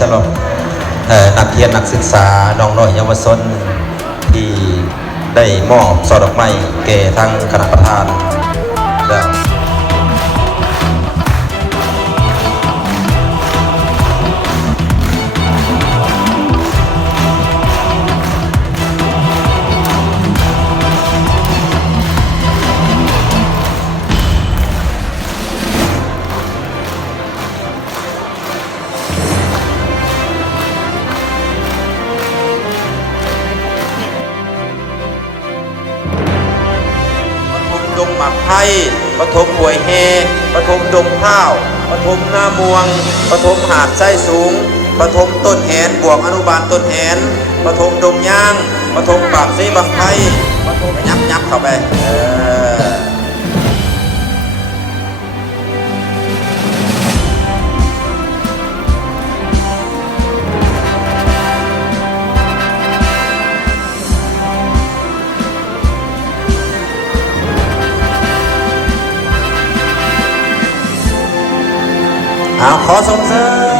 สำหรับนักเรียนนักศึกษาน้องน้อยเยาวชนที่ได้มอบช่อดอกไม้แก่ทางคณะประธานแล้วดงหมากไผ่ปฐมหวยเฮปฐมดงข้าวปฐมหน้ามวงปฐมหาดไส้สูงปฐมต้นแหนบวกอนุบาลต้นแหนปฐมดงย่างปฐมปากซีบังไผ่ปฐมยับเข้าไปขอส่งเสริม